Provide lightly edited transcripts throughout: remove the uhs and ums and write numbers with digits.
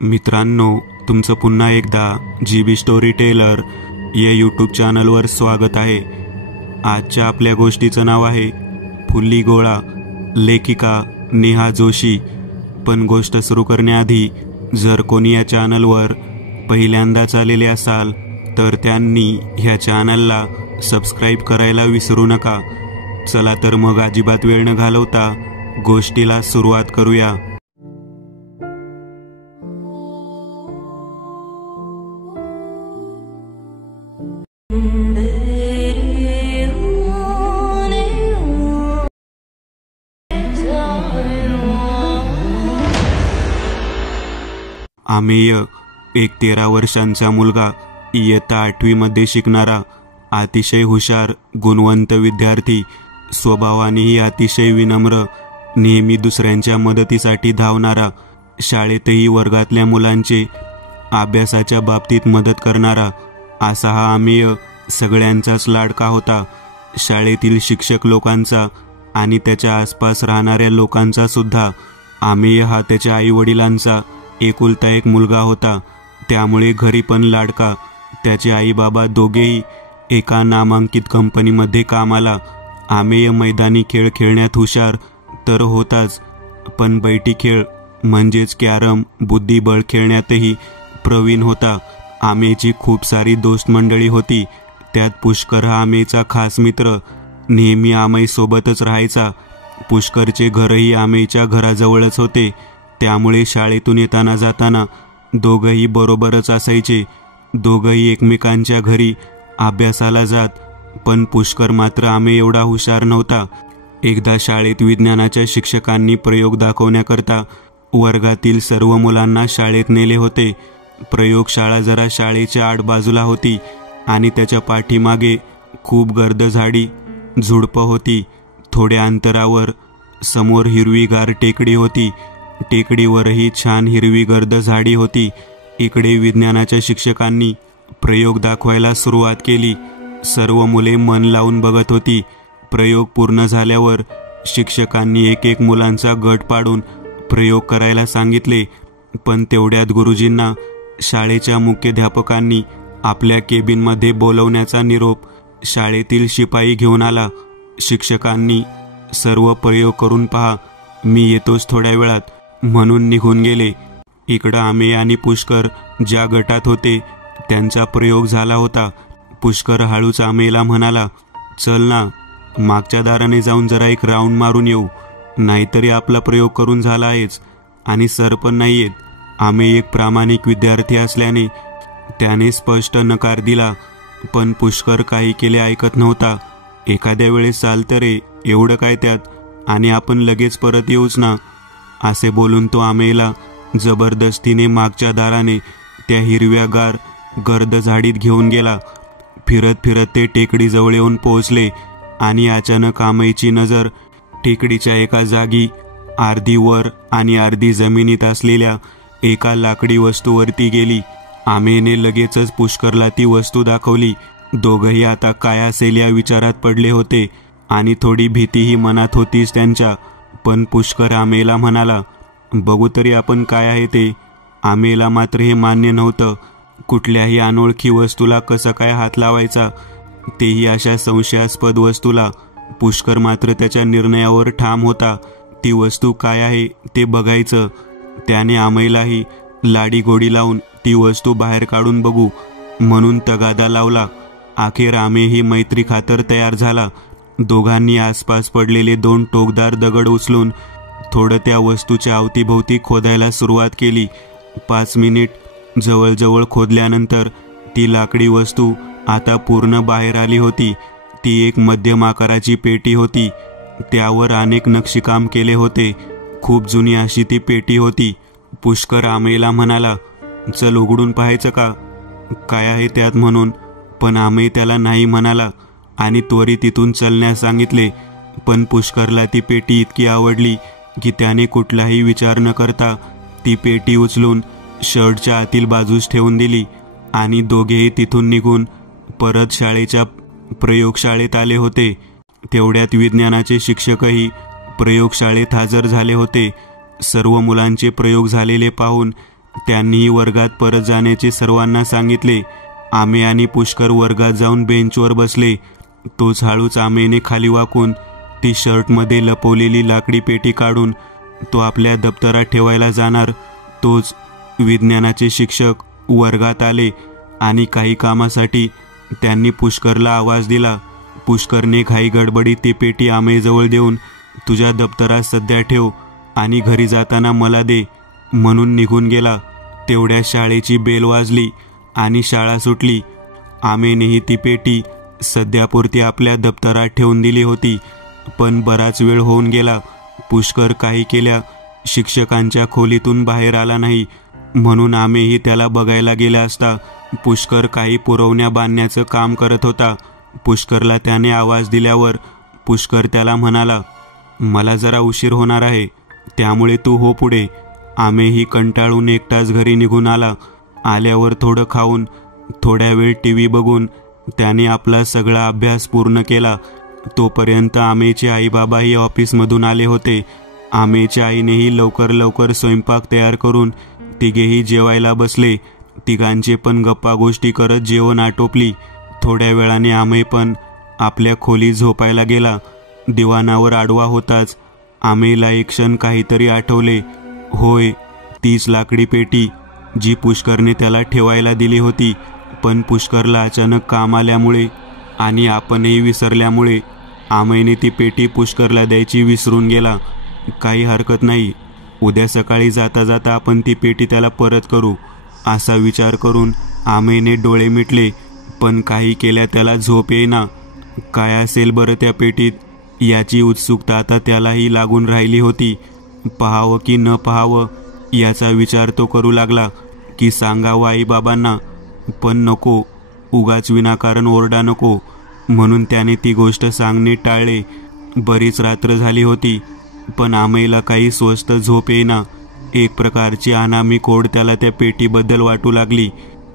मित्रांनो, तुमचं पुन्हा एकदा GB स्टोरी टेलर या यूट्यूब चॅनलवर स्वागत आहे। आजच्या आपल्या गोष्टीचं नाव आहे फुल्ली गोळा, लेखिका नेहा जोशी। पण गोष्ट सुरू करण्याआधी जर कोणी या चॅनलवर पहिल्यांदाच आलेले असाल तर त्यांनी ह्या चॅनलला सबस्क्राईब करायला विसरू नका। चला तर मग अजिबात वेळ न घालवता गोष्टीला सुरुवात करूया। अमेय एक 13 वर्षांचा मुलगा, इयत्ता 8वी मध्ये शिकणारा, अतिशय हुशार गुणवंत विद्यार्थी, स्वभावानेही अतिशय विनम्र, नेहमी दुसऱ्यांच्या मदतीसाठी धावणारा, शाळेतही वर्गातल्या मुलांचे अभ्यासाच्या बाबतीत मदत करणारा, असा हा अमेय सगळ्यांचाच लाडका होता। शाळेतील शिक्षक लोकांचा आणि त्याच्या आसपास राहणाऱ्या लोकांचा सुद्धा। अमेय हा त्याच्या आईवडिलांचा एकुलता एक मुलगा होता, त्यामुळे घरी पण लाडका। त्याचे आई बाबा दोघेही एका नामांकित कंपनीमध्ये कामाला। अमेय मैदानी खेळ खेळण्यात हुशार तर होताच, पण बैठी खेळ म्हणजेच कॅरम, बुद्धिबळ खेळण्यातही प्रवीण होता। अमेयची खूप सारी दोस्त मंडळी होती, त्यात पुष्कर हा अमेयचा खास मित्र। नेहमी अमेय सोबतच राहायचा। पुष्करचे घरही अमेयच्या घराजवळच होते, त्यामुळे शाळेतून येताना जाताना दोघंही बरोबरच असायचे। दोघंही एकमेकांच्या घरी अभ्यासाला जात, पण पुष्कर मात्र अमेय एवढा हुशार नव्हता। एकदा शाळेत विज्ञानाच्या शिक्षकांनी प्रयोग दाखवण्याकरता वर्गातील सर्व मुलांना शाळेत नेले होते। प्रयोगशाळा जरा शाळेच्या आड बाजूला होती आणि त्याच्या पाठीमागे खूप गर्द झाडी झुडपं होती। थोड्या अंतरावर समोर हिरवीगार टेकडी होती, टेकडीवरही छान हिरवी गर्द झाडी होती। इकडे विज्ञानाच्या शिक्षकांनी प्रयोग दाखवायला सुरुवात केली। सर्व मुले मन लावून बघत होती। प्रयोग पूर्ण झाल्यावर शिक्षकांनी एक एक मुलांचा गट पाडून प्रयोग करायला सांगितले, पण तेवढ्यात गुरुजींना शाळेच्या मुख्याध्यापकांनी आपल्या केबिनमध्ये बोलवण्याचा निरोप शाळेतील शिपाई घेऊन आला। शिक्षकांनी सर्व प्रयोग करून पहा, मी येतोच थोड्या वेळात, म्हणून निघून गेले। इकडं अमेय आणि पुष्कर ज्या गटात होते त्यांचा प्रयोग झाला होता। पुष्कर हळूच अमेयला म्हणाला, चल ना, मागच्या दाराने जाऊन जरा एक राऊंड मारून येऊ, नाहीतरी आपला प्रयोग करून झाला आहेच आणि सर पण नाही येत। अमेय एक प्रामाणिक विद्यार्थी असल्याने त्याने स्पष्ट नकार दिला, पण पुष्कर काही केले ऐकत नव्हता। एखाद्या वेळेस चालतं रे, एवढं काय त्यात, आणि आपण लगेच परत येऊच ना, असे बोलून तो अमेयला जबरदस्तीने मागच्या दाराने त्या हिरव्यागार गर्द झाडीत घेऊन गेला। फिरत फिरत ते टेकडीजवळ येऊन पोहोचले आणि अचानक अमेयची नजर टेकडीच्या एका जागी अर्धी वर आणि अर्धी जमिनीत असलेल्या एका लाकडी वस्तूवरती गेली। अमेयने लगेचच पुष्करला ती वस्तू दाखवली। दोघंही आता काय असेल या विचारात पडले होते आणि थोडी भीतीही मनात होतीच त्यांच्या। पण पुष्कर अमेयला म्हणाला, बघू तरी आपण काय आहे ते। अमेयला मात्र हे मान्य नव्हतं। कुठल्याही अनोळखी वस्तूला कसं काय हात लावायचा, तेही अशा संशयास्पद वस्तूला। पुष्कर मात्र त्याच्या निर्णयावर ठाम होता, ती वस्तू काय आहे ते बघायचं। त्याने अमेयलाही लाडी गोडी लावून ती वस्तू बाहेर काढून बघू म्हणून तगादा लावला। अखेर अमेय ही मैत्री खातर तयार झाला। दोघांनी आसपास पडलेले 2 टोकदार दगड उचलून थोडं त्या वस्तूच्या अवतीभोवती खोदायला सुरुवात केली। 5 मिनिट जवळजवळ खोदल्यानंतर ती लाकडी वस्तू आता पूर्ण बाहेर आली होती। ती एक मध्यम आकाराची पेटी होती, त्यावर अनेक नक्षीकाम केले होते। खूप जुनी अशी ती पेटी होती। पुष्कर अमेयला म्हणाला, चल उघडून पाहायचं का, काय आहे त्यात म्हणून, पण अमेय त्याला नाही म्हणाला आणि त्वरित तिथून चलण्यास सांगितले। पण पुष्करला ती पेटी इतकी आवडली की त्याने कुठलाही विचार न करता ती पेटी उचलून शर्टच्या आतील बाजूस ठेवून दिली आणि दोघेही तिथून निघून परत शाळेच्या प्रयोगशाळेत आले होते। तेवढ्यात विज्ञानाचे शिक्षकही प्रयोगशाळेत हजर झाले होते। सर्व मुलांचे प्रयोग झालेले पाहून त्यांनीही वर्गात परत जाण्याचे सर्वांना सांगितले. आमे आणि पुष्कर वर्गात जाऊन बेंचवर बसले. तोच हळूच आमेने खाली वाकून ती शर्टमध्ये लपवलेली लाकडी पेटी काढून तो आपल्या दप्तरात ठेवायला जाणार. तोच विज्ञानाचे शिक्षक वर्गात आले आणि काही कामासाठी त्यांनी पुष्करला आवाज दिला. पुष्करने घाई गडबडीत ती पेटी आमेजवळ देऊन, तुझ्या दप्तरात सध्या ठेव आणि घरी जाताना मला दे म्हणून निघून गेला. तेवढ्या शाळेची बेल वाजली आणि शाळा सुटली. आमेनेही ती पेटी सध्यापुरती आपल्या दप्तरात ठेवून दिली होती. पण बराच वेळ होऊन गेला. पुष्कर काही केल्या शिक्षकांच्या खोलीतून बाहेर आला नाही. म्हणून आमेही त्याला बघायला गेला असता पुष्कर काही पुरवण्या बांधण्याचं काम करत होता. पुष्करला त्याने आवाज दिल्यावर पुष्कर त्याला म्हणाला, मला जरा उशीर होणार आहे, त्यामुळे तू हो पुढे. आमेही कंटाळून एकटाच घरी निघून आला. आल्यावर थोडं खाऊन थोड्या वेळ टीव्ही बघून त्याने आपला सगळा अभ्यास पूर्ण केला. तोपर्यंत आमेचे आईबाबाही ऑफिसमधून आले होते. आमेच्या आईनेही लवकर लवकर स्वयंपाक तयार करून तिघेही जेवायला बसले. तिघांचे पण गप्पा गोष्टी करत जेवण आटोपली. थोड्या वेळाने आमे पण आपल्या खोलीत झोपायला गेला. दिवाणावर आडवा होताच आमेला एक क्षण काहीतरी आठवले. होय, तीच लाकडी पेटी जी पुष्करने त्याला ठेवायला दिली होती. पण पुष्करला अचानक काम आल्यामुळे आणि आपणही विसरल्यामुळे आमेने ती पेटी पुष्करला द्यायची विसरून गेला. काही हरकत नाही, उद्या सकाळी जाता जाता आपण ती पेटी त्याला परत करू, असा विचार करून आमेने डोळे मिटले. पण काही केल्या त्याला झोप येईना. काय असेल बरं त्या पेटीत याची उत्सुकता आता त्यालाही लागून राहिली होती. पाहावं की न पाहावं याचा विचार तो करू लागला की सांगावं आईबाबांना. पण नको, उगाच विनाकारण ओरडा नको, म्हणून त्याने ती गोष्ट सांगणे टाळले. बरीच रात्र झाली होती पण आमेला काही स्वस्त झोप येईना. एक प्रकारची अनामिक ओढ त्याला त्या पेटीबद्दल वाटू लागली.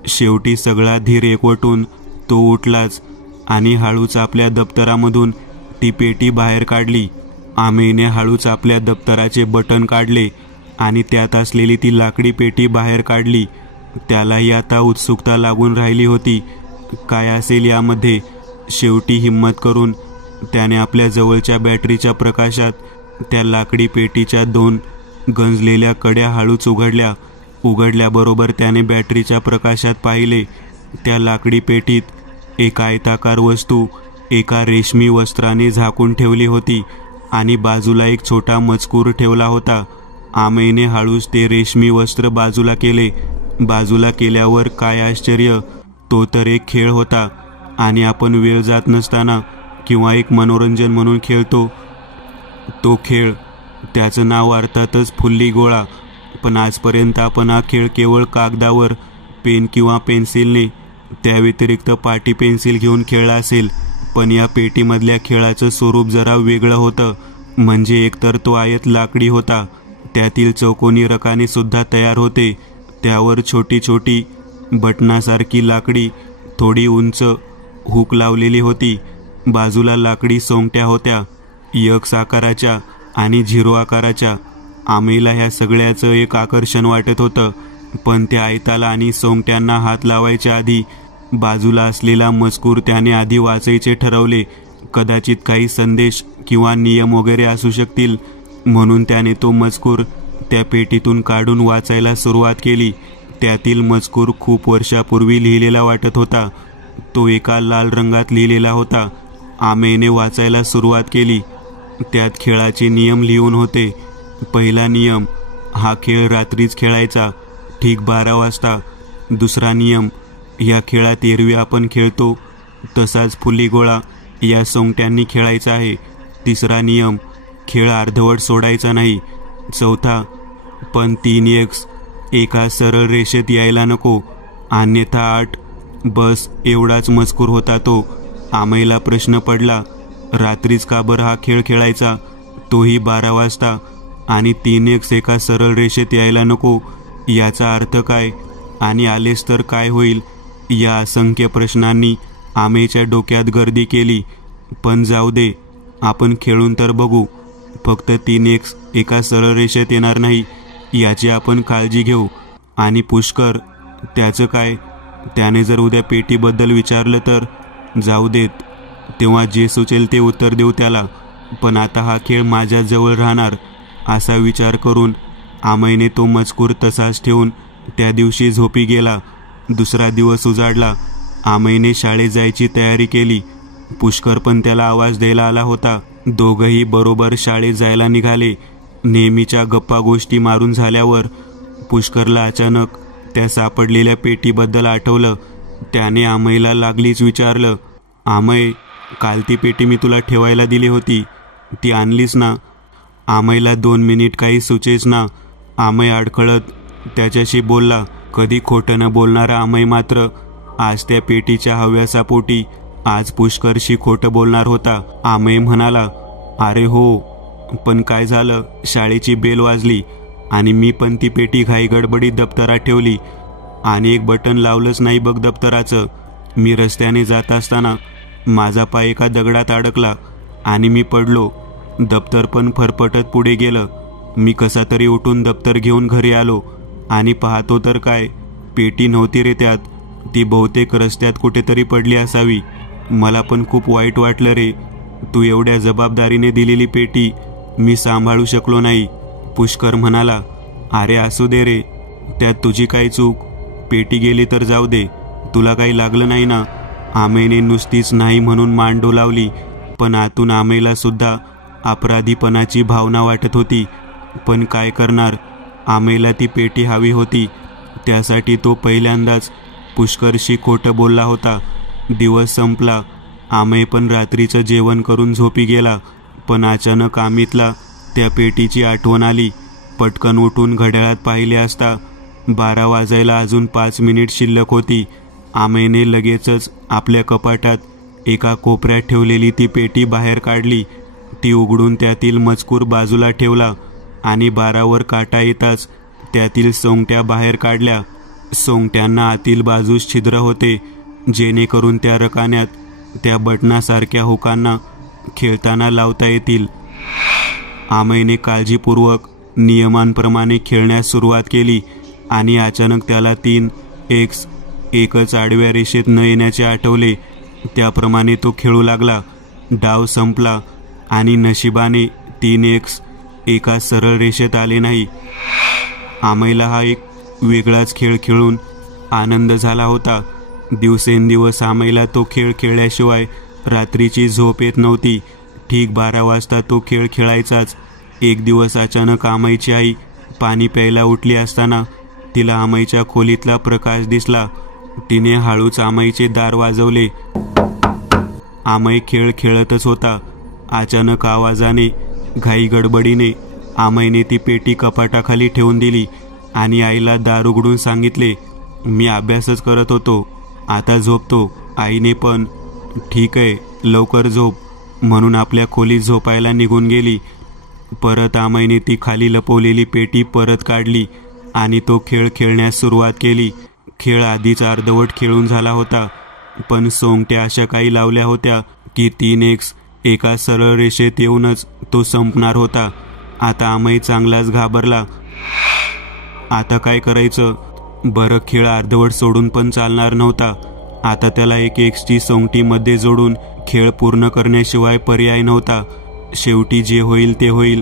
शेवटी सगळा धीर एकवटून तो उठलाच आणि हळूच आपल्या दप्तरामधून ती पेटी बाहेर काढली. आमेने हळूच आपल्या दप्तराचे बटन काढले आणि त्यात असलेली ती लाकडी पेटी बाहेर काढली. त्यालाही आता उत्सुकता लागून राहिली होती, काय असेल यामध्ये. शेवटी हिम्मत करून त्याने आपल्या जवळच्या बॅटरीच्या प्रकाशात त्या लाकडी पेटीच्या 2 गंजलेल्या कड्या हळूच उघडल्या. उघडल्याबरोबर त्याने बॅटरीच्या प्रकाशात पाहिले. त्या लाकडी पेटीत एक आयताकार वस्तू एका रेशमी वस्त्राने झाकून ठेवली होती आणि बाजूला एक छोटा मजकूर ठेवला होता. आमेने हळूच ते रेशमी वस्त्र बाजूला केले. बाजूला केल्यावर काय आश्चर्य, तो तर एक खेळ होता आणि आपण वेळ जात नसताना किंवा एक मनोरंजन म्हणून खेळतो तो खेळ. त्याचं नाव अर्थातच फुल्ली गोळा. पण आजपर्यंत आपण हा खेळ केवळ कागदावर पेन किंवा पेन्सिलने, त्या व्यतिरिक्त पाटी पेन्सिल घेऊन खेळला असेल. पण या पेटीमधल्या खेळाचं स्वरूप जरा वेगळं होतं. म्हणजे एकतर तो आयत लाकडी होता, त्यातील चौकोनी रकाने सुद्धा तयार होते. त्यावर छोटी छोटी बटनासारखी लाकडी थोडी उंच हुक लावलेली होती. बाजूला लाकडी सोंगट्या होत्या, एक्स आकाराच्या आणि 0 आकाराच्या. आमेला ह्या सगळ्याचं एक आकर्षण वाटत होतं. पण त्या आयताला आणि सोंगट्यांना हात लावायच्या आधी बाजूला असलेला मजकूर त्याने आधी वाचायचे ठरवले. कदाचित काही संदेश किंवा नियम वगैरे असू शकतील, म्हणून त्याने तो मजकूर त्या पेटीतून काढून वाचायला सुरुवात केली. त्यातील मजकूर खूप वर्षापूर्वी लिहिलेला वाटत होता. तो एका लाल रंगात लिहिलेला होता. आमेने वाचायला सुरुवात केली. त्यात खेळाचे नियम लिहून होते. पहिला नियम, हा खेळ रात्रीच खेळायचा, ठीक 12 वाजता. दुसरा नियम, या खेळात एरवी आपण खेळतो तसाच फुल्ली गोळा या सोंगट्यांनी खेळायचा आहे. तिसरा नियम, खेळ अर्धवट सोडायचा नाही. चौथा, पण 3 एक्स एका सरळ रेषेत यायला नको, अन्यथा 8. बस एवढाच मजकूर होता तो. आमेला प्रश्न पडला, रात्रीच का बरं हा खेळ खेळायचा, तोही 12 वाजता, आणि 3 एक्स एका सरळ रेषेत यायला नको, याचा अर्थ काय, आणि आलेच तर काय होईल. या असंख्य प्रश्नांनी आमेच्या डोक्यात गर्दी केली. पण जाऊ दे, आपण खेळून तर बघू. फक्त 3 एक्स एका सरळ रेषेत येणार नाही याची आपण काळजी घेऊ. आणि पुष्कर, त्याचं काय? त्याने जर उद्या पेटीबद्दल विचारलं तर? जाऊ देत, तेव्हा जे सुचेल ते उत्तर देऊ त्याला, पण आता हा खेळ माझ्याजवळ राहणार असा विचार करून आमईने तो मजकूर तसाच ठेवून त्या दिवशी झोपी गेला. दुसरा दिवस उजाडला. आमईने शाळेत जायची तयारी केली. पुष्कर पण त्याला आवाज द्यायला आला होता. दोघंही बरोबर शाळेत जायला निघाले. नेहमीच्या गप्पा गोष्टी मारून झाल्यावर पुष्करला अचानक त्या सापडलेल्या पेटीबद्दल आठवलं. त्याने आमईला लागलीच विचारलं, आमई, काल ती पेटी मी तुला ठेवायला दिली होती, ती आणलीस ना? आमईला 2 मिनिट काही सुचेच ना. आमई अडखळत त्याच्याशी बोलला. कधी खोटं न बोलणारा आमई मात्र आज त्या पेटीच्या हव्यासापोटी आज पुष्करशी खोटं बोलणार होता. आमई म्हणाला, अरे हो, पण काय झालं? शाळेची बेल वाजली आणि मी पण ती पेटी घाईगडबडीत दप्तरात ठेवली आणि एक बटन लावलंच नाही बघ दप्तराचं. मी रस्त्याने जात असताना माझा पाय एका दगडात अडकला आणि मी पडलो. दप्तर पण फरफटत पुढे गेलं. मी कसा तरी उठून दप्तर घेऊन घरी आलो आणि पाहतो तर काय, पेटी नव्हती रे त्यात. ती बहुतेक रस्त्यात कुठेतरी पडली असावी. मला पण खूप वाईट वाटलं रे. तू एवढ्या जबाबदारीने दिलेली पेटी मी सांभाळू शकलो नाही. पुष्कर म्हणाला, अरे असू दे रे, त्यात तुझी काय चूक? पेटी गेली तर जाऊ दे, तुला काही लागलं नाही ना? आमईने नुसतीच नाही म्हणून मान डोलावली, पण आतून आमईला सुद्धा अपराधीपणाची भावना वाटत होती. पण काय करणार, आमईला ती पेटी हवी होती. त्यासाठी तो पहिल्यांदाच पुष्करशी खोटं बोलला होता. दिवस संपला. आमई पण रात्रीचं जेवण करून झोपी गेला. पण अचानक अमितला त्या पेटीची आठवण आली. पटकन उठून घड्याळात पाहिले असता 12 वाजायला अजून 5 मिनिट शिल्लक होती. आमईने लगेचच आपल्या कपाटात एका कोपऱ्यात ठेवलेली ती पेटी बाहेर काढली. ती उघडून त्यातील मजकूर बाजूला ठेवला आणि 12वर काटा येताच त्यातील सोंगट्या बाहेर काढल्या. सोंगट्यांना आतील बाजूस छिद्र होते, जेणेकरून त्या रकान्यात त्या बटनासारख्या हुकांना खेळताना लावता येतील. आमईने काळजीपूर्वक नियमांप्रमाणे खेळण्यास सुरुवात केली आणि अचानक त्याला 3 एक्स एकच आडव्या रेषेत न येण्याचे आठवले. त्याप्रमाणे तो खेळू लागला. डाव संपला आणि नशिबाने 3 एक्स एका सरळ रेषेत आले नाही. आमईला हा एक वेगळाच खेळ खेळून आनंद झाला होता. दिवसेंदिवस आमईला तो खेळ खेळल्याशिवाय रात्रीची झोप येत नव्हती. ठीक 12 वाजता तो खेळ खेळायचाच. एक दिवस अचानक आमईची आई पाणी प्यायला उठली असताना तिला आमईच्या खोलीतला प्रकाश दिसला. तिने हळूच आमईचे दार वाजवले. आमई खेळ खेळतच होता. अचानक आवाजाने, घाई गडबडीने आमईने ती पेटी कपाटाखाली ठेवून दिली आणि आईला दार उघडून सांगितले, मी अभ्यासच करत होतो, आता झोपतो. आईने पण, ठीक आहे, लवकर झोप म्हणून आपल्या खोलीत झोपायला निघून गेली. परत आमईने ती खाली लपवलेली पेटी परत काढली आणि तो खेळ खेळण्यास सुरुवात केली. खेळ आधीच अर्धवट खेळून झाला होता, पण सोंगट्या अशा काही लावल्या होत्या की 3 एक्स एका सरळ रेषेत येऊनच तो संपणार होता. आता आमई चांगलाच घाबरला. आता काय करायचं? बरं, खेळ अर्धवट सोडून पण चालणार नव्हता. आता त्याला 1 एक्सची सोंगटी मध्ये जोडून खेळ पूर्ण करण्याशिवाय पर्याय नव्हता. शेवटी जे होईल ते होईल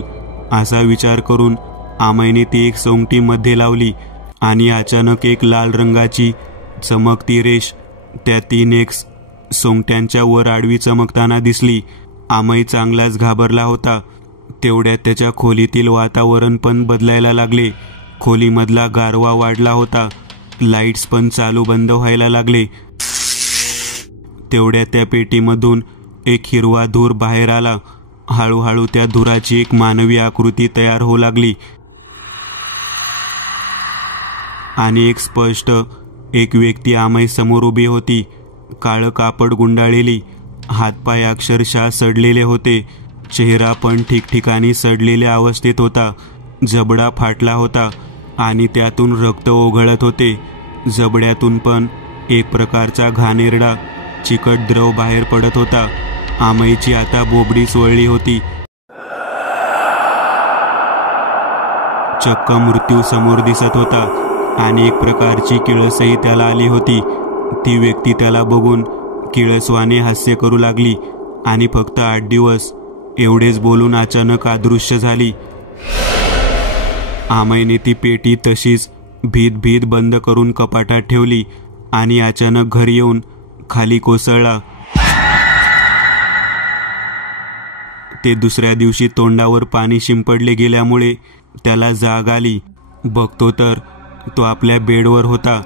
असा विचार करून आमईने ती एक सोंगटी मध्ये लावली आणि अचानक एक लाल रंगाची चमकती रेष त्या 3 एक्स सोंगट्यांच्या वर आडवी चमकताना दिसली. आमई चांगलाच घाबरला होता. तेवढ्यात त्याच्या खोलीतील वातावरण पण बदलायला लागले. खोलीमधला गारवा वाढला होता. लाईट्स पण चालू बंद व्हायला लागले. तेवढ्यात त्या पेटीमधून एक हिरवा धूर बाहेर आला. हळूहळू त्या धुराची एक मानवी आकृती तयार होऊ लागली आणि एक स्पष्ट एक व्यक्ती आमई समोर उभी होती. काळं कापड गुंडाळलेली, हातपाय अक्षरशः सडलेले होते. चेहरा पण ठिकठिकाणी सडलेल्या अवस्थेत होता. जबडा फाटला होता आणि त्यातून रक्त ओघळत होते. जबड्यातून पण एक प्रकारचा घाणेरडा चिकट द्रव बाहेर पडत होता. आमईची आता बोबडीच वळली होती. चक्क मृत्यू समोर दिसत होता. आणि एक प्रकारची किळसही त्याला आली होती. ती व्यक्ती त्याला बघून किळसवाने हास्य करू लागली आणि फक्त 8 दिवस एवढेच बोलून अचानक अदृश्य झाली. आमईने ती पेटी तशीच भीत बंद करून कपाटात ठेवली आणि अचानक घरी येऊन खाली कोसळला. ते दुसऱ्या दिवशी तोंडावर पाणी शिंपडले गेल्यामुळे त्याला जाग आली. बघतो तर तो आपल्या बेडवर होता.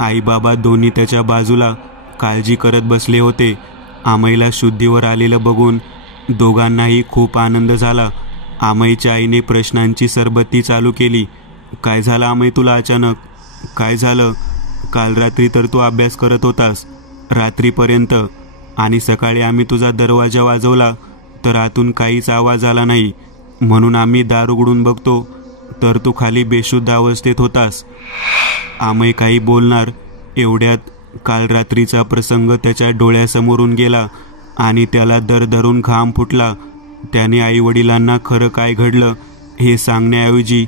आई बाबा दोन्ही त्याच्या बाजूला काळजी करत बसले होते. आमईला शुद्धीवर आलेलं बघून दोघांनाही खूप आनंद झाला. आमईच्या आईने प्रश्नांची सरबत्ती चालू केली. काय झालं आमई तुला अचानक? काय झालं? काल रात्री तर तू अभ्यास करत होतास रात्रीपर्यंत आणि सकाळी आम्ही तुझा दरवाजा वाजवला तर आतून काहीच आवाज आला नाही. म्हणून आम्ही दार उघडून बघतो तर तू खाली बेशुद्ध अवस्थेत होतास. आमई काही बोलणार एवढ्यात काल रात्रीचा प्रसंग त्याच्या डोळ्यासमोरून गेला आणि त्याला दरदरून घाम फुटला. त्याने आईवडिलांना खरं काय घडलं हे सांगण्याऐवजी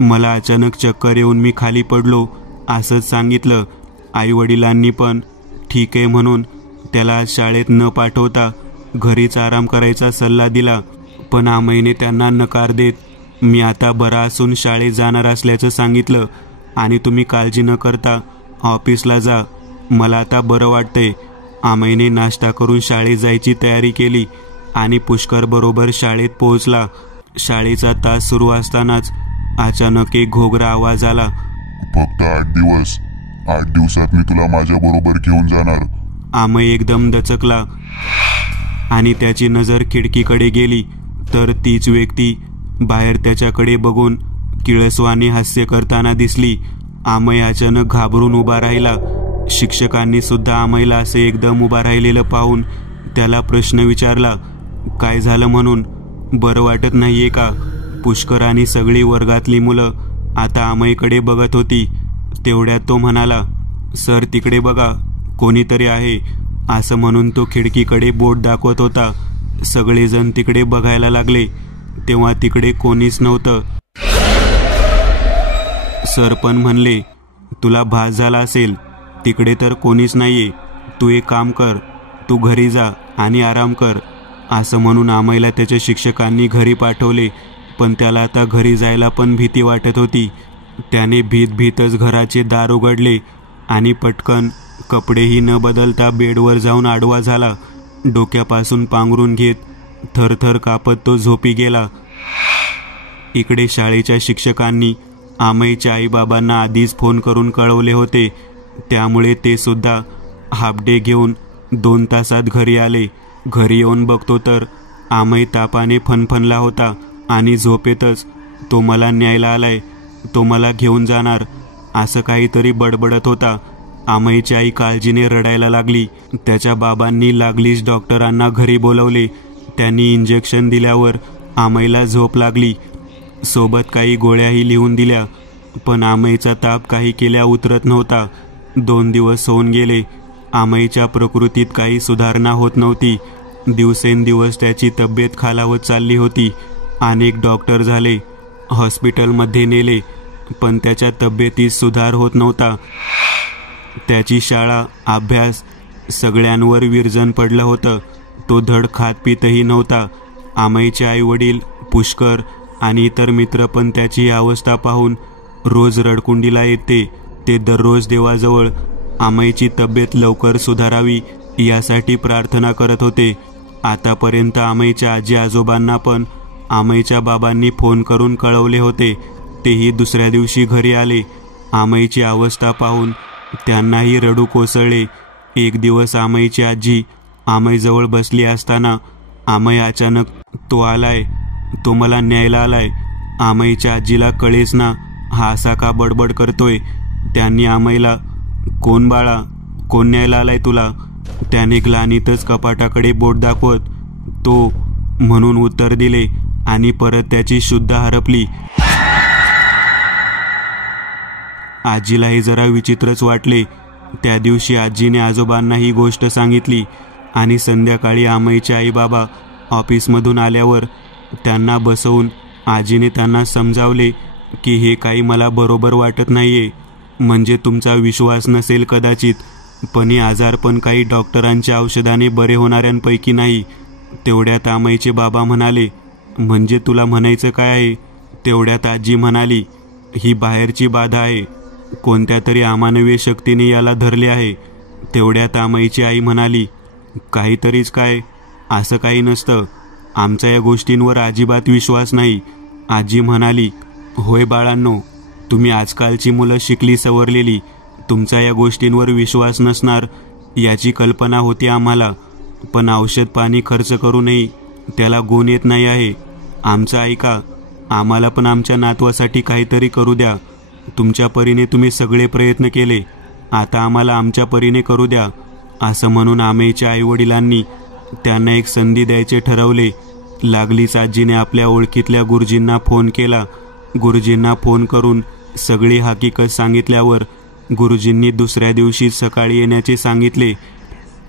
मला अचानक चक्कर येऊन मी खाली पडलो असंच सांगितलं. आईवडिलांनी पण ठीक आहे म्हणून त्याला शाळेत न पाठवता घरीच आराम करायचा सल्ला दिला. पण आमईने त्यांना नकार देत मी आता बरा असून शाळेत जाणार असल्याचं सांगितलं आणि तुम्ही काळजी न करता ऑफिसला जा, मला आता बरं वाटतंय. आमईने नाश्ता करून शाळेत जायची तयारी केली आणि पुष्कर बरोबर शाळेत पोहोचला. शाळेचा तास सुरू असतानाच अचानक एक घोगरा आवाज आला. फक्त 8 दिवस, 8 दिवसात मी तुला माझ्या बरोबर घेऊन जाणार. आमई एकदम दचकला आणि त्याची नजर खिडकीकडे गेली तर तीच व्यक्ती बाहेर त्याच्याकडे बघून किळसवाने हास्य करताना दिसली. आमई अचानक घाबरून उभा राहिला. शिक्षकांनी सुद्धा आमईला असे एकदम उभा राहिलेलं पाहून त्याला प्रश्न विचारला, काय झालं म्हणून? बरं वाटत नाहीये का? पुष्कर आणि सगळी वर्गातली मुलं आता आमईकडे बघत होती. तेवढ्यात तो म्हणाला, सर तिकडे बघा कोणीतरी आहे. असं म्हणून तो खिडकीकडे बोट दाखवत होता. सगळेजण तिकडे बघायला लागले तेव्हा तिकडे कोणीच नव्हतं. सर पण म्हणले, तुला भास झाला असेल, तिकडे तर कोणीच नाहीये. तू एक काम कर, तू घरी जा आणि आराम कर. असं म्हणून आमईला त्याच्या शिक्षकांनी घरी पाठवले. पण त्याला आता घरी जायला पण भीती वाटत होती. त्याने भीतच घराचे दार उघडले आणि पटकन कपडेही न बदलता बेडवर जाऊन आडवा झाला. डोक्यापासून पांघरून घेत थरथर कापत तो झोपी गेला. इकडे शाळेच्या शिक्षकांनी आमईच्या आईबाबांना आधीच फोन करून कळवले होते. त्यामुळे ते सुद्धा हाफ डे घेऊन 2 तासात घरी आले. घरी येऊन बघतो तर आमई तापाने फणफणला होता आणि झोपेतच तो मला न्यायला आलाय, तो मला घेऊन जाणार असं काहीतरी बडबडत होता. आमईची आई काळजीने रडायला लागली. त्याच्या बाबांनी लागलीच डॉक्टरांना घरी बोलवले. त्यांनी इंजेक्शन दिल्यावर आमईला झोप लागली. सोबत काही गोळ्याही लिहून दिल्या. पण आमईचा ताप काही केल्या उतरत नव्हता. 2 दिवस होऊन गेले. आमईच्या प्रकृतीत काही सुधारणा होत नव्हती. दिवसेंदिवस त्याची तब्येत खालावत चालली होती. अनेक डॉक्टर झाले, हॉस्पिटलमध्ये नेले, पण त्याच्या तब्येतीत सुधार होत नव्हता. त्याची शाळा, अभ्यास सगळ्यांवर विरजण पडलं होतं. तो धड खात पितही नव्हता. आमईचे आईवडील, पुष्कर आणि इतर मित्र पण त्याची ही अवस्था पाहून रोज रडकुंडीला येते. ते दररोज देवाजवळ आमईची तब्येत लवकर सुधारावी यासाठी प्रार्थना करत होते. आतापर्यंत आमईच्या आजी आजोबांना पण आमईच्या बाबांनी फोन करून कळवले होते. तेही दुसऱ्या दिवशी घरी आले. आमईची अवस्था पाहून त्यांनाही रडू कोसळले. एक दिवस आमईची आजी आमईजवळ बसली असताना आमई अचानक, तो आलाय, तो मला न्यायला आलाय. आमईच्या आजीला कळेच ना हा असा का बडबड करतोय. त्यांनी आमईला, कोण बाळा, कोण न्यायला आलाय तुला? त्याने ग्लानीतच कपाटाकडे बोट दाखवत तो म्हणून उत्तर दिले आणि परत त्याची शुद्ध हरपली. आजीलाही जरा विचित्रच वाटले. त्या दिवशी आजीने आजोबांना ही गोष्ट सांगितली आणि संध्याकाळी आमईचे आई बाबा ऑफिसमधून आल्यावर त्यांना बसवून आजीने त्यांना समजावले की हे काही मला बरोबर वाटत नाहीये. म्हणजे तुमचा विश्वास नसेल कदाचित, पण हे आजारपण काही डॉक्टरांच्या औषधाने बरे होणाऱ्यांपैकी नाही. तेवढ्यात आमईचे बाबा म्हणाले, म्हणजे तुला म्हणायचं काय आहे? तेवढ्यात आजी म्हणाली, ही बाहेरची बाधा आहे. कोणत्या तरी अमानवीय शक्तीने याला धरले आहे. तेवढ्यात आमईची आई म्हणाली, काहीतरीच काय? असं काही नसतं. आमचा या गोष्टींवर अजिबात विश्वास नाही. आजी म्हणाली, होय बाळांनो, तुम्ही आजकालची मुलं शिकली सवरलेली, तुमचा या गोष्टींवर विश्वास नसणार याची कल्पना होती आम्हाला. पण औषध पाणी खर्च करूनही त्याला गुण येत नाही आहे. आमचं ऐका, आम्हाला पण आमच्या नातवासाठी काहीतरी करू द्या. तुमच्या परीने तुम्ही सगळे प्रयत्न केले, आता आम्हाला आमच्या परीने करू द्या. असं म्हणून आमईच्या आईवडिलांनी त्यांना एक संधी द्यायचे ठरवले. लागलीच आजीने आपल्या ओळखीतल्या गुरुजींना फोन केला. गुरुजींना फोन करून सगळी हकीकत सांगितल्यावर गुरुजींनी दुसऱ्या दिवशी सकाळी येण्याचे सांगितले.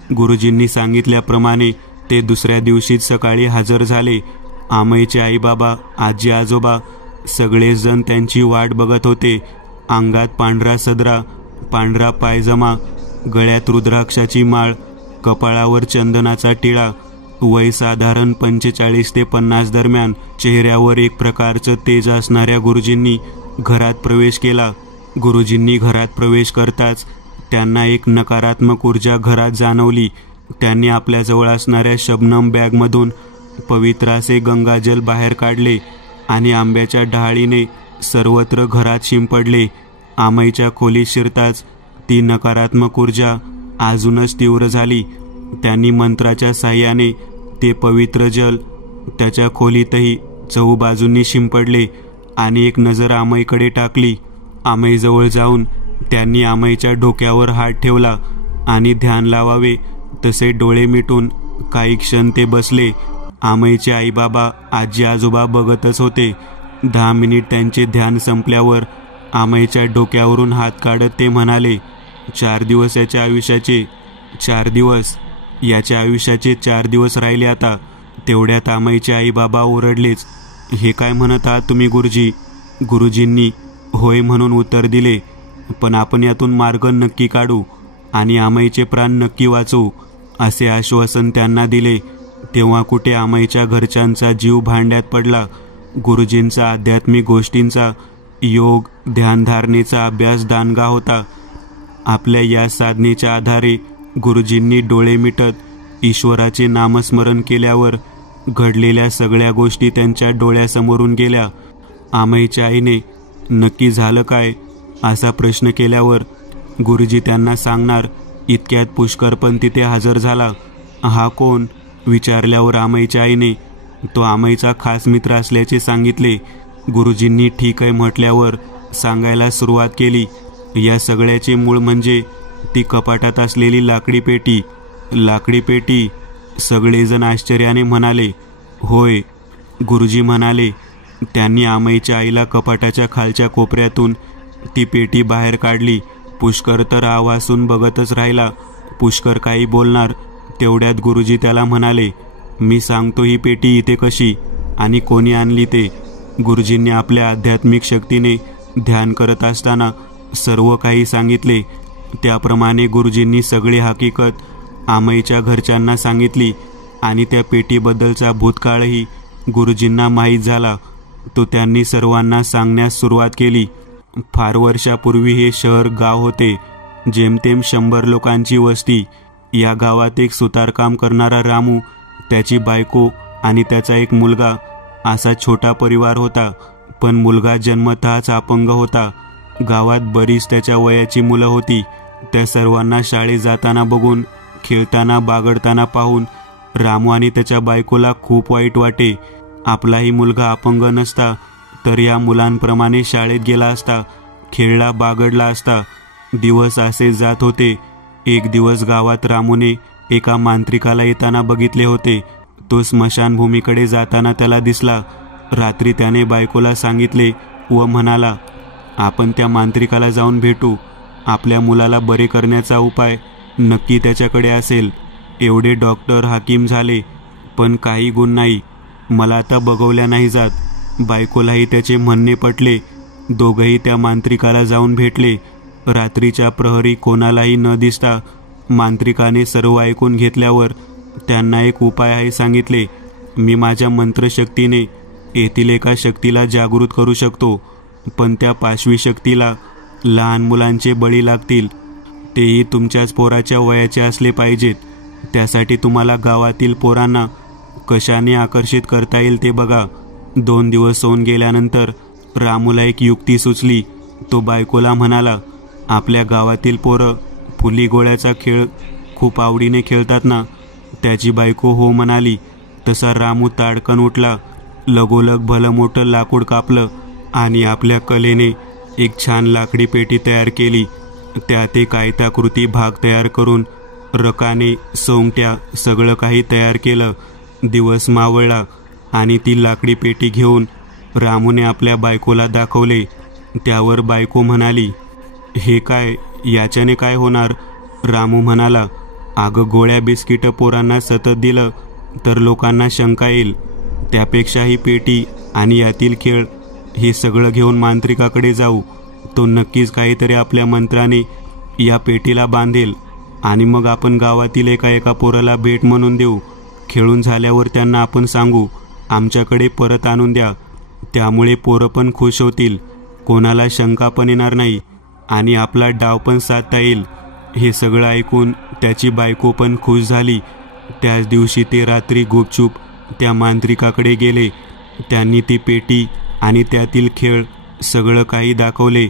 गुरुजींनी सांगितल्याप्रमाणे ते दुसऱ्या दिवशीच सकाळी हजर झाले. आमईचे आईबाबा, आजी आजोबा सगळेजण त्यांची वाट बघत होते. अंगात पांढरा सदरा, पांढरा पायजमा, गळ्यात रुद्राक्षाची माळ, कपाळावर चंदनाचा टिळा, वय साधारण 45 ते 50 दरम्यान, चेहऱ्यावर एक प्रकारचं तेज असणाऱ्या गुरुजींनी घरात प्रवेश केला. गुरुजींनी घरात प्रवेश करताच त्यांना एक नकारात्मक ऊर्जा घरात जाणवली. त्यांनी आपल्याजवळ असणाऱ्या शबनम बॅगमधून पवित्र असे गंगाजल बाहेर काढले आणि आंब्याच्या डहाळीने सर्वत्र घरात शिंपडले. आमईच्या खोलीत शिरताच ती नकारात्मक ऊर्जा अजूनच तीव्र झाली. त्यांनी मंत्राच्या साह्याने ते पवित्र जल त्याच्या खोलीतही चहूबाजूंनी शिंपडले आणि एक नजर आमईकडे टाकली. आमईजवळ जाऊन त्यांनी आमईच्या डोक्यावर हात ठेवला आणि ध्यान लावावे तसे डोळे मिटून काही क्षण ते बसले. आमईचे आईबाबा, आजी आजोबा बघतच होते. 10 मिनिट त्यांचे ध्यान संपल्यावर आमईच्या डोक्यावरून हात काढत ते म्हणाले, 4 दिवस याच्या आयुष्याचे, 4 दिवस याच्या आयुष्याचे 4 दिवस राहिले आता. तेवढ्यात आमईचे आईबाबा ओरडलेच, हे काय म्हणत आहात तुम्ही गुरुजी? गुरुजींनी होय म्हणून उत्तर दिले, पण आपण यातून मार्ग नक्की काढू आणि आमईचे प्राण नक्की वाचवू असे आश्वासन त्यांना दिले. तेव्हा कुठे आमईच्या घरच्यांचा जीव भांड्यात पडला. गुरुजींचा आध्यात्मिक गोष्टींचा, योग ध्यानधारणेचा अभ्यास दांडगा होता. आपल्या या साधनेच्या आधारे गुरुजींनी डोळे मिटत ईश्वराचे नामस्मरण केल्यावर घडलेल्या सगळ्या गोष्टी त्यांच्या डोळ्यासमोरून गेल्या. आमईच्या आईने नक्की झालं काय असा प्रश्न केल्यावर गुरुजी त्यांना सांगणार इतक्यात पुष्कर पण तिथे हजर झाला. हा कोण विचारल्यावर आमईच्या आईने तो आमईचा खास मित्र असल्याचे सांगितले. गुरुजींनी ठीक आहे म्हटल्यावर सांगायला सुरुवात केली. या सगळ्याचे मूळ म्हणजे ती कपाटात असलेली लाकडी पेटी. लाकडी पेटी? सगळेजण आश्चर्याने म्हणाले. होय, गुरुजी म्हणाले. त्यांनी आमईच्या आईला कपाटाच्या खालच्या कोपऱ्यातून ती पेटी बाहेर काढली. पुष्कर तर आवासून बघतच राहिला. पुष्कर काही बोलणार तेवढ्यात गुरुजी त्याला म्हणाले, मी सांगतो ही पेटी इथे कशी आणि कोणी आणली ते. गुरुजींनी आपल्या आध्यात्मिक शक्तीने ध्यान करत असताना सर्व काही सांगितले. त्याप्रमाणे गुरुजींनी सगळी हकीकत आमईच्या घरच्यांना सांगितली आणि त्या पेटीबद्दलचा भूतकाळही गुरुजींना माहीत झाला. तो त्यांनी सर्वांना सांगण्यास सुरुवात केली. फार वर्षापूर्वी हे शहर गाव होते. जेमतेम 100 लोकांची वस्ती. या गावात एक सुतारकाम करणारा रामू, त्याची बायको आणि त्याचा एक मुलगा असा छोटा परिवार होता. पण मुलगा जन्मतःच अपंग होता. गावात बरीच त्याच्या वयाची मुलं होती. त्या सर्वांना शाळेत जाताना बघून, खेळताना बागडताना पाहून रामू आणि त्याच्या बायकोला खूप वाईट वाटे. आपलाही मुलगा अपंग नसता तर या मुलांप्रमाणे शाळेत गेला असता, खेळला बागडला असता. दिवस असे जात होते. एक दिवस गावात रामूने एका मांत्रिकाला येताना बघितले होते. तो स्मशानभूमीकडे जाताना त्याला दिसला. रात्री त्याने बायकोला सांगितले व म्हणाला, आपण त्या मांत्रिकाला जाऊन भेटू. आपल्या मुलाला बरे करण्याचा उपाय नक्की त्याच्याकडे असेल. एवढे डॉक्टर हाकीम झाले पण काही गुण नाही. मला आता बघवल्या नाही जात. बायकोलाही त्याचे म्हणणे पटले. दोघंही त्या मांत्रिकाला जाऊन भेटले. रात्रीच्या प्रहरी कोणालाही न दिसता मांत्रिकाने सर्व ऐकून घेतल्यावर त्यांना एक उपाय आहे सांगितले. मी माझ्या मंत्रशक्तीने येथील एका शक्तीला जागृत करू शकतो, पण त्या पाशवी शक्तीला लहान मुलांचे बळी लागतील, तेही तुमच्याच पोराच्या वयाचे असले पाहिजेत. त्यासाठी तुम्हाला गावातील पोरांना कशाने आकर्षित करता येईल ते बघा. 2 दिवस होऊन गेल्यानंतर रामूला एक युक्ती सुचली. तो बायकोला म्हणाला, आपल्या गावातील पोरं फुली गोळ्याचा खेळ खूप आवडीने खेळतात ना? त्याची बायको हो म्हणाली. तसा रामू ताडकन उठला, लगोलग भलं मोठं लाकूड कापलं आणि आपल्या कलेने एक छान लाकडी पेटी तयार केली. त्यात एक आयताकृती भाग तयार करून रकाने, सोंगट्या सगळं काही तयार केलं. दिवस मावळला आणि ती लाकडी पेटी घेऊन रामूने आपल्या बायकोला दाखवले. त्यावर बायको म्हणाली, हे काय, याच्याने काय होणार? रामू म्हणाला, अगं गोळ्या बिस्किटं पोरांना सतत दिलं तर लोकांना शंका येईल. त्यापेक्षा ही पेटी आणि यातील खेळ हे सगळं घेऊन मांत्रिकाकडे जाऊ. तो नक्कीच काहीतरी आपल्या मंत्राने या पेटीला बांधेल आणि मग आपण गावातील एका पोराला भेट म्हणून देऊ. खेळून झाल्यावर त्यांना आपण सांगू, आमच्याकडे परत आणून द्या. त्यामुळे पोरं पण खुश होतील, कोणाला शंका पण येणार नाही आणि आपला डाव पण साधता येईल. हे सगळं ऐकून त्याची बायको पण खुश झाली. त्याच दिवशी ते रात्री गुपचूप त्या मांत्रिकाकडे गेले. त्यांनी ती पेटी आणि त्यातील खेळ सगळं काही दाखवले.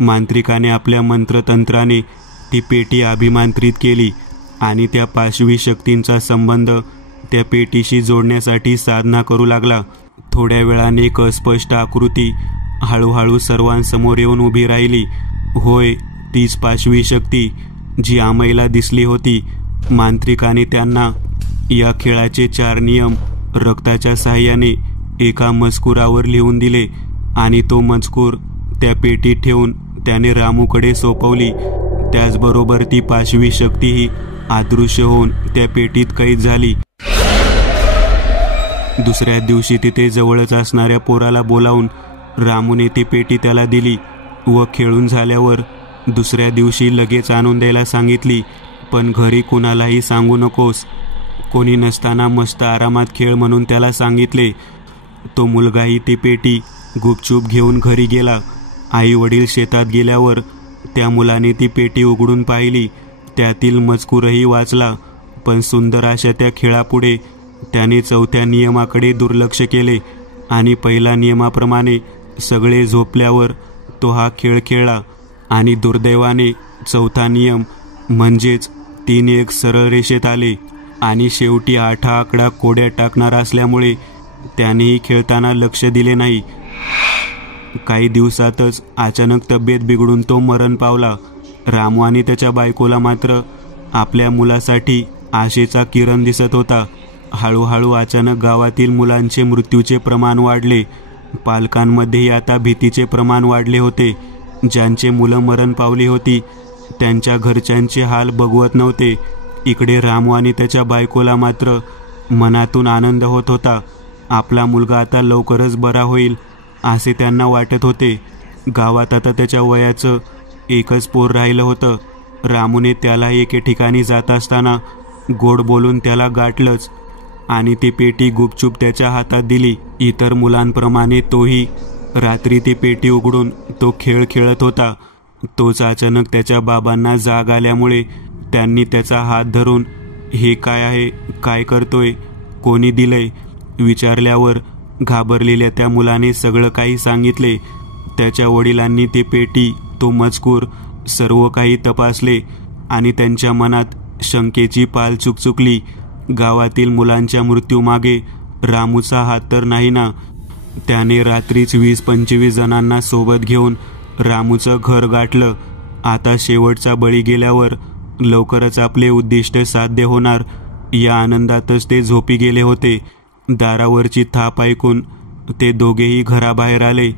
मांत्रिकाने आपल्या मंत्रतंत्राने ती पेटी अभिमंत्रित केली आणि त्या पाशवी शक्तींचा संबंध त्या पेटीशी जोडण्यासाठी साधना करू लागला. थोड्या वेळाने एक अस्पष्ट आकृती हळूहळू सर्वांसमोर येऊन उभी राहिली. होय, तीच पाशवी शक्ती जी आमईला दिसली होती. मांत्रिकाने त्यांना या खेळाचे 4 नियम रक्ताच्या साहाय्याने एका मजकुरावर लिहून दिले आणि तो मजकूर त्या पेटीत ठेवून त्याने रामूकडे सोपवली. त्याचबरोबर ती पाशवी शक्तीही अदृश्य होऊन त्या पेटीत कैद झाली. दुसऱ्या दिवशी तिथे जवळच असणाऱ्या पोराला बोलावून रामूने ती पेटी त्याला दिली व खेळून झाल्यावर दुसऱ्या दिवशी लगेच आणून द्यायला सांगितली. पण घरी कुणालाही सांगू नकोस. कोणी नसताना मस्त आरामात खेळ म्हणून त्याला सांगितले. तो मुलगाही ती पेटी गुपचूप घेऊन घरी गेला. आई वडील शेतात गेल्यावर त्या मुलाने ती पेटी उघडून पाहिली. त्यातील मजकूरही वाचला, पण सुंदर अशा त्या खेळापुढे त्याने 4थ्या नियमाकडे दुर्लक्ष केले आणि पहिल्या नियमाप्रमाणे सगळे झोपल्यावर तो हा खेळ खेळला. आणि दुर्दैवाने 4था नियम म्हणजेच 3 एक सरळ रेषेत आले आणि शेवटी 8 आकडा कोड्या टाकणारा असल्यामुळे त्यानेही खेळताना लक्ष दिले नाही. काही दिवसातच अचानक तब्येत बिघडून तो मरण पावला. रामू आणि त्याच्या बायकोला मात्र आपल्या मुलासाठी आशेचा किरण दिसत होता. हळूहळू अचानक गावातील मुलांचे मृत्यूचे प्रमाण वाढले. पालकांमध्येही आता भीतीचे प्रमाण वाढले होते. ज्यांचे मुलं मरण पावली होती त्यांच्या घरच्यांचे हाल बघवत नव्हते. इकडे रामू आणि त्याच्या बायकोला मात्र मनातून आनंद होत होता. आपला मुलगा आता लवकरच बरा होईल असे त्यांना वाटत होते. गावात आता त्याच्या वयाचं एकच पोर राहिलं होतं. रामूने त्याला एके ठिकाणी जात असताना गोड बोलून त्याला गाठलंच आणि ती पेटी गुपचूप त्याच्या हातात दिली. इतर मुलांप्रमाणे तोही रात्री ती पेटी उघडून तो खेळ खेळत होता. तोच अचानक त्याच्या बाबांना जाग आल्यामुळे त्यांनी त्याचा हात धरून, हे काय आहे, काय करतोय, कोणी दिलंय विचारल्यावर घाबरलेल्या त्या मुलाने सगळं काही सांगितले. त्याच्या वडिलांनी ती पेटी, तो मजकूर सर्व काही तपासले आणि त्यांच्या मनात शंकेची पाल चुकचुकली. गावातील मुलांच्या मृत्यूमागे रामूचा हात तर नाही ना? त्याने रात्रीच 20-25 जणांना सोबत घेऊन रामूचं घर गाठलं. आता शेवटचा बळी गेल्यावर लवकरच आपले उद्दिष्ट साध्य होणार या आनंदातच ते झोपी गेले होते. दारावरची थाप ऐकून ते दोघेही घराबाहेर आले.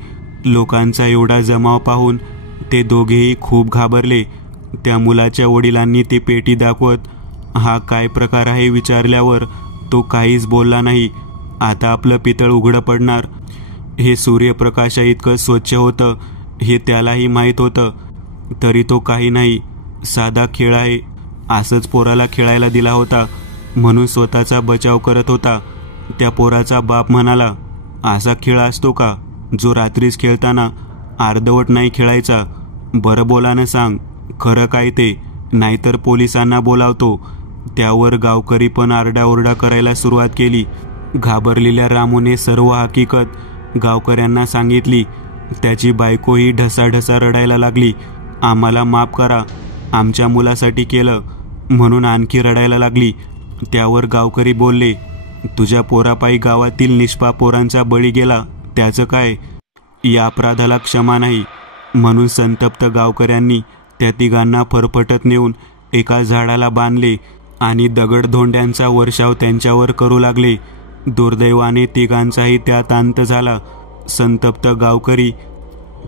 लोकांचा एवढा जमाव पाहून ते दोघेही खूप घाबरले. त्या मुलाच्या वडिलांनी ती पेटी दाखवत, हा काय प्रकार आहे विचारल्यावर तो काहीच बोलला नाही. आता आपलं पितळ उघडं पडणार. हे सूर्यप्रकाशा इतकं स्वच्छ होतं हे त्यालाही माहीत होतं. तरी तो काही नाही, साधा खेळ आहे, असंच पोराला खेळायला दिला होता म्हणून स्वतःचा बचाव करत होता. त्या पोराचा बाप म्हणाला, असा खेळ असतो का जो रात्रीच खेळताना अर्धवट नाही खेळायचा? बरं बोलानं सांग, खरं काय ते, नाहीतर पोलिसांना बोलावतो. त्यावर गावकरी पण आरडाओरडा करायला सुरुवात केली. घाबरलेल्या रामूने सर्व हकीकत गावकऱ्यांना सांगितली. त्याची बायकोही ढसाढसा रडायला लागली. आम्हाला माफ करा, आमच्या मुलासाठी केलं म्हणून आणखी रडायला लागली. त्यावर गावकरी बोलले, तुझ्या पोरापायी गावातील निष्पाप पोरांचा बळी गेला, त्याचं काय? या अपराधाला क्षमा नाही. म्हणून संतप्त गावकऱ्यांनी त्या तिघांना फरफटत नेऊन एका झाडाला बांधले आणि दगडधोंड्यांचा वर्षाव त्यांच्यावर करू लागले. दुर्दैवाने तिघांचाही त्यात अंत झाला. संतप्त गावकरी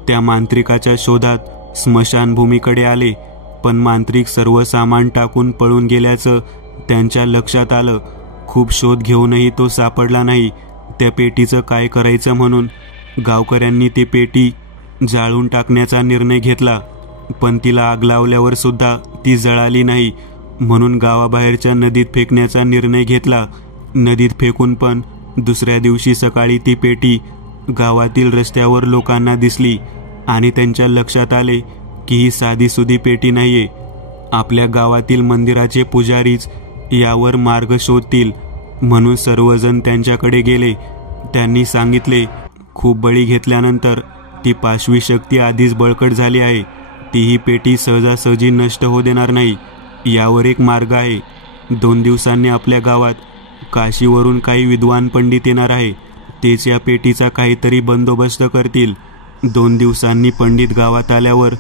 त्या मांत्रिकाच्या शोधात स्मशानभूमीकडे आले, पण मांत्रिक सर्व सामान टाकून पळून गेल्याचं त्यांच्या लक्षात आलं. खूप शोध घेऊनही तो सापडला नाही. त्या पेटीचं काय करायचं म्हणून गावकऱ्यांनी ती पेटी जाळून टाकण्याचा निर्णय घेतला, पण तिला आग लावल्यावर सुद्धा ती जळाली नाही. म्हणून गावाबाहेरच्या नदीत फेकण्याचा निर्णय घेतला. नदीत फेकून पण दुसऱ्या दिवशी सकाळी ती पेटी गावातील रस्त्यावर लोकांना दिसली आणि त्यांच्या लक्षात आले की ही साधीसुधी पेटी नाहीये. आपल्या गावातील मंदिराचे पुजारीच यावर मार्ग शोधतील. म्हणून सर्वजण त्यांच्याकडे गेले. त्यांनी सांगितले, खूप बळी घेतल्यानंतर ती पाशवी शक्ती आधीच बळकट झाली आहे. ती ही पेटी सहजासहजी नष्ट होऊ देणार नाही. यावर एक मार्ग आहे. 2 दिवसांनी आपल्या गावात काशीवरून काही विद्वान पंडित येणार आहे. तेच या पेटीचा काहीतरी बंदोबस्त करतील. 2 दिवसांनी पंडित गावात आल्यावर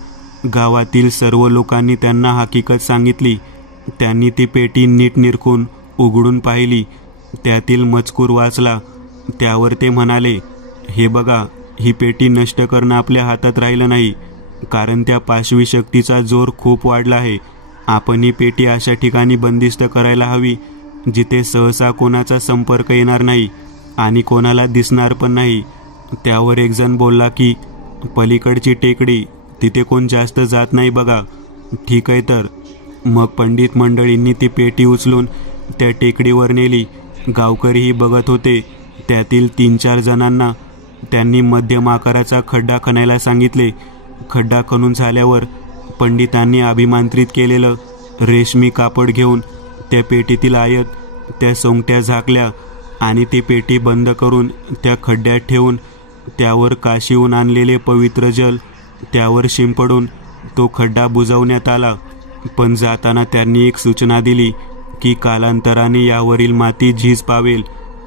गावातील सर्व लोकांनी त्यांना हकीकत सांगितली. त्यांनी ती पेटी नीट निरखून उघडून पाहिली. त्यातील मजकूर वाचला. त्यावर ते म्हणाले, हे बघा, ही पेटी नष्ट करणं आपल्या हातात राहिलं नाही, कारण त्या पाशवी शक्तीचा जोर खूप वाढला आहे. आपण ही पेटी अशा ठिकाणी बंदिस्त करायला हवी जिथे सहसा कोणाचा संपर्क येणार नाही आणि कोणाला दिसणार पण नाही. त्यावर एक जण बोलला की पलीकडची टेकडी, तिथे कोण जास्त जात नाही बघा. ठीक आहे तर. मग पंडित मंडळींनी ती पेटी उचलून त्या टेकडीवर नेली. गावकरीही बघत होते. त्यातील 3-4 जणांना त्यांनी मध्यम आकाराचा खड्डा खणायला सांगितले. खड्डा खणून झाल्यावर पंडितांनी अभिमंत्रित केलेलं रेशमी कापड घेऊन त्या पेटीतील आयत त्या सोंगट्या झाकल्या आणि ती पेटी बंद करून त्या खड्ड्यात ठेवून त्यावर काशीहून आणलेले पवित्र जल त्यावर शिंपडून तो खड्डा बुजवण्यात आला. पण जाताना त्यांनी एक सूचना दिली की कालांतराने यावरील माती झीज पावेल.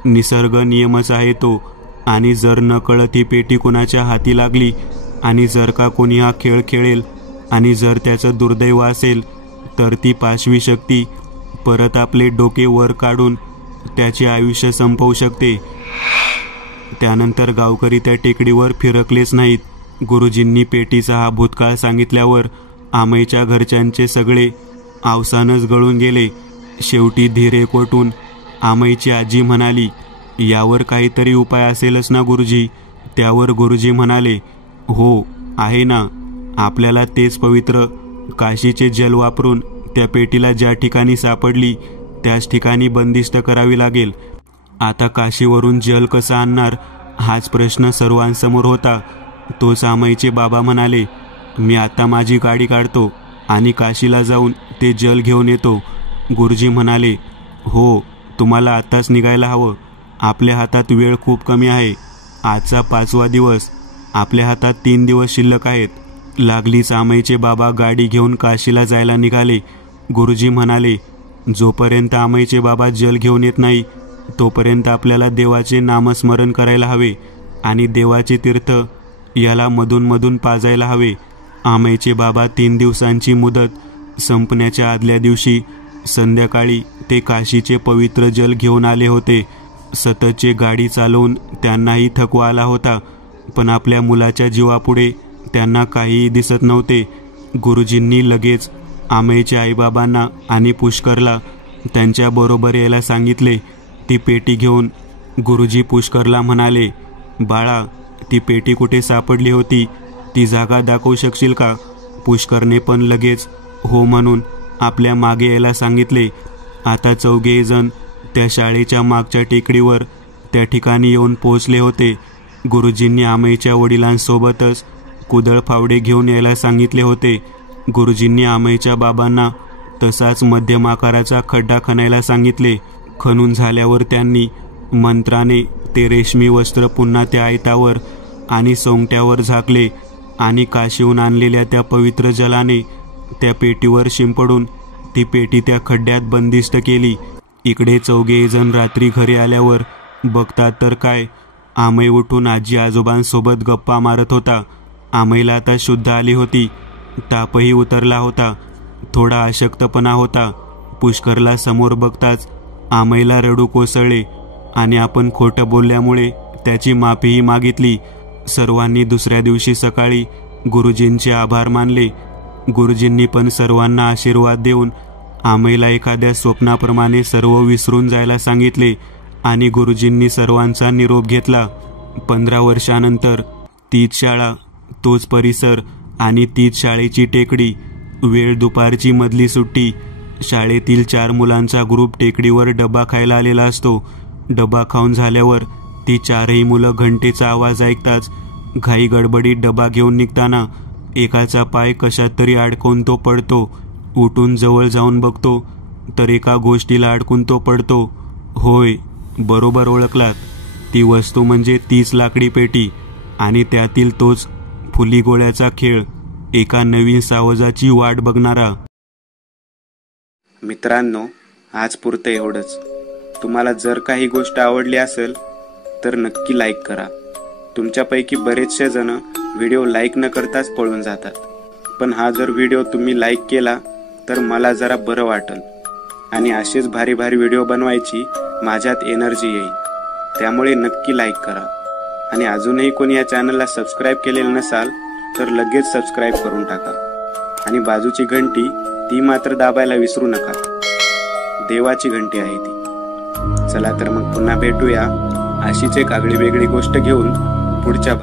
निसर्ग नियमच आहे तो, आणि जर नकळत ही पेटी कुणाच्या हाती लागली आणि जर का कोणी हा खेळ खेळेल आणि जर त्याचं दुर्दैव असेल तर ती पाशवी शक्ती परत आपले डोके वर काढून त्याचे आयुष्य संपवू शकते. त्यानंतर गावकरी त्या टेकडीवर फिरकलेच नाहीत. गुरुजींनी पेटीचा हा भूतकाळ सांगितल्यावर आमईच्या घरच्यांचे सगळे अवसानच गळून गेले. शेवटी धीर एकवटून आमईची आजी म्हणाली, यावर काहीतरी उपाय असेलच ना गुरुजी? त्यावर गुरुजी म्हणाले, हो आहे ना. आपल्याला तेच पवित्र काशीचे जल वापरून त्या पेटीला ज्या ठिकाणी सापडली त्याच ठिकाणी बंदिस्त करावी लागेल. आता काशीवरून जल कसं आणणार हाच प्रश्न सर्वांसमोर होता. तोच आमईचे बाबा म्हणाले, मी आता माझी गाडी काढतो आणि काशीला जाऊन ते जल घेऊन येतो. गुरुजी म्हणाले, हो, तुम्हाला आताच निघायला हवं. आपल्या हातात वेळ खूप कमी आहे. आजचा 5वा दिवस. आपल्या हातात 3 दिवस शिल्लक आहेत. लागलीच आमईचे बाबा गाडी घेऊन काशीला जायला निघाले. गुरुजी म्हणाले, जोपर्यंत आमईचे बाबा जल घेऊन येत नाही तोपर्यंत आपल्याला देवाचे नामस्मरण करायला हवे आणि देवाचे तीर्थ याला मधून पाजायला हवे. आमईचे बाबा 3 दिवसांची मुदत संपण्याच्या आदल्या दिवशी संध्याकाळी ते काशीचे पवित्र जल घेऊन आले होते. सततचे गाडी चालवून त्यांनाही थकवा आला होता, पण आपल्या मुलाच्या जीवापुढे त्यांना काहीही दिसत नव्हते. गुरुजींनी लगेच आमईच्या आईबाबांना आणि पुष्करला त्यांच्याबरोबर यायला सांगितले. ती पेटी घेऊन गुरुजी पुष्करला म्हणाले, बाळा, ती पेटी कुठे सापडली होती ती जागा दाखवू शकशील का? पुष्करने पण लगेच हो म्हणून आपल्या मागे यायला सांगितले. आता चौघे जण त्या शाळेच्या मागच्या टेकडीवर त्या ठिकाणी येऊन पोहोचले होते. गुरुजींनी आमईच्या वडिलांसोबतच कुदळ फावडे घेऊन यायला सांगितले होते. गुरुजींनी आमईच्या बाबांना तसाच मध्यम आकाराचा खड्डा खणायला सांगितले. खणून झाल्यावर त्यांनी मंत्राने ते रेशमी वस्त्र पुन्हा त्या आयतावर आणि सोंगट्यावर झाकले आणि काशीहून आणलेल्या त्या पवित्र जलाने त्या पेटीवर शिंपडून ती पेटी त्या खड्ड्यात बंदिस्त केली. इकडे चौघे जण रात्री घरी आल्यावर बघतात तर काय, आमई उठून आजी आजोबांसोबत गप्पा मारत होता. आमईला आता शुद्ध आली होती. तापही उतरला होता. थोडा अशक्तपणा होता. पुष्करला समोर बघताच आमईला रडू कोसळले आणि आपण खोटं बोलल्यामुळे त्याची माफीही मागितली. सर्वांनी दुसऱ्या दिवशी सकाळी गुरुजींचे आभार मानले. गुरुजींनी पण सर्वांना आशीर्वाद देऊन आमईला एखाद्या स्वप्नाप्रमाणे सर्व विसरून जायला सांगितले आणि गुरुजींनी सर्वांचा निरोप घेतला. 15 वर्षानंतर तीच शाळा, तोच परिसर आणि तीच शाळेची टेकडी. वेळ दुपारची मधली सुट्टी. शाळेतील 4 मुलांचा ग्रुप टेकडीवर डबा खायला आलेला असतो. डबा खाऊन झाल्यावर ती 4ही मुलं घंटेचा आवाज ऐकताच घाई गडबडीत डबा घेऊन निघताना एकाचा पाय कशात तरी अडकून तो पडतो. उठून जवळ जाऊन बघतो तर एका गोष्टीला अडकून तो पडतो. होय, बरोबर ओळखलात. ती वस्तू म्हणजे तीच लाकडी पेटी आणि त्यातील तोच फुली गोळ्याचा खेळ, एका नवीन सावजाची वाट बघणारा. मित्रांनो, आज पुरतं एवढंच. तुम्हाला जर काही गोष्ट आवडली असेल तर नक्की लाईक करा. तुमच्यापैकी बरेचसे जण व्हिडिओ लाईक न करताच पळून जातात, पण हा जर व्हिडिओ तुम्ही लाईक केला तर मला जरा बरं वाटेल आणि असेच भारी भारी व्हिडिओ बनवायची माझ्यात एनर्जी येईल. त्यामुळे नक्की लाईक करा आणि अजूनही कोणी या चॅनलला सबस्क्राईब केलेलं नसाल तर लगेच सबस्क्राईब करून टाका आणि बाजूची घंटी ती मात्र दाबायला विसरू नका. देवाची घंटी आहे ती. चला तर मग पुन्हा भेटूया अशीच एक आगळी वेगळी गोष्ट घेऊन पुढच्या